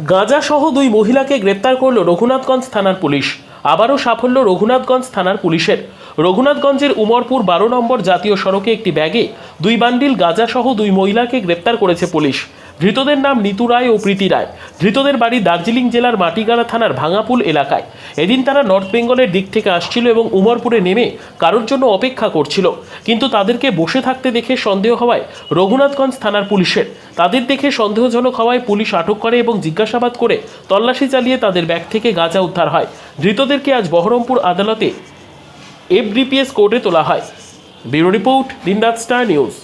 গাঁজা সহ দুই মহিলাকে গ্রেপ্তার করল রঘুনাথগঞ্জ থানার পুলিশ। আবারও সাফল্য রঘুনাথগঞ্জ থানার পুলিশের। রঘুনাথগঞ্জের উমরপুর 12 নম্বর জাতীয় সড়কে একটি ব্যাগে 2 বান্ডিল গাঁজা সহ দুই মহিলাকে গ্রেপ্তার করেছে পুলিশ। ধৃতদের নাম নিতু রায় ও প্রীতি রায়। ধৃতদের বাড়ি দার্জিলিং জেলার মাটিগাড়া থানার ভাঙাপুল এলাকায়। এদিন তারা নর্থ বেঙ্গলের দিক থেকে আসছিল এবং উমরপুরে নেমে কারোর জন্য অপেক্ষা করছিল, কিন্তু তাদেরকে বসে থাকতে দেখে সন্দেহ হওয়ায় রঘুনাথগঞ্জ থানার পুলিশের তাদের দেখে সন্দেহজনক হওয়ায় পুলিশ আটক করে এবং জিজ্ঞাসাবাদ করে তল্লাশি চালিয়ে তাদের ব্যাগ থেকে গাঁজা উদ্ধার হয়। ধৃতদেরকে আজ বহরমপুর আদালতে এফডিপিএস কোর্টে তোলা হয়। ব্যুরো রিপোর্ট, দিনরাত স্টার নিউজ।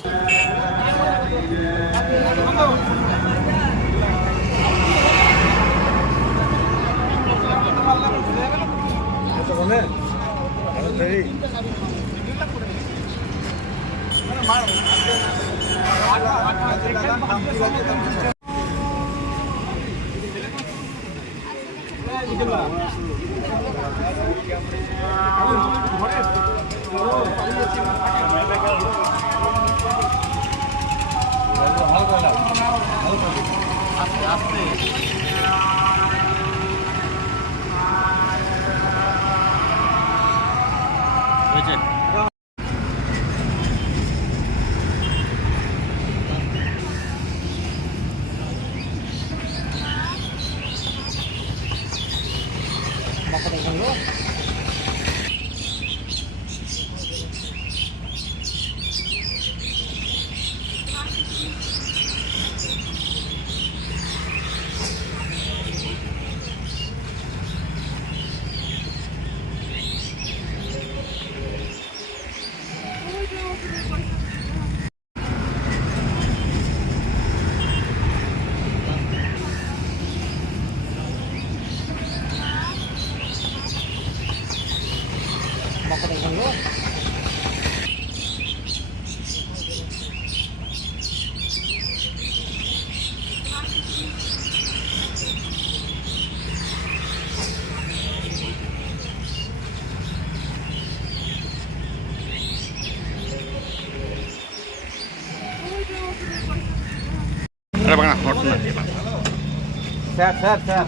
স্যার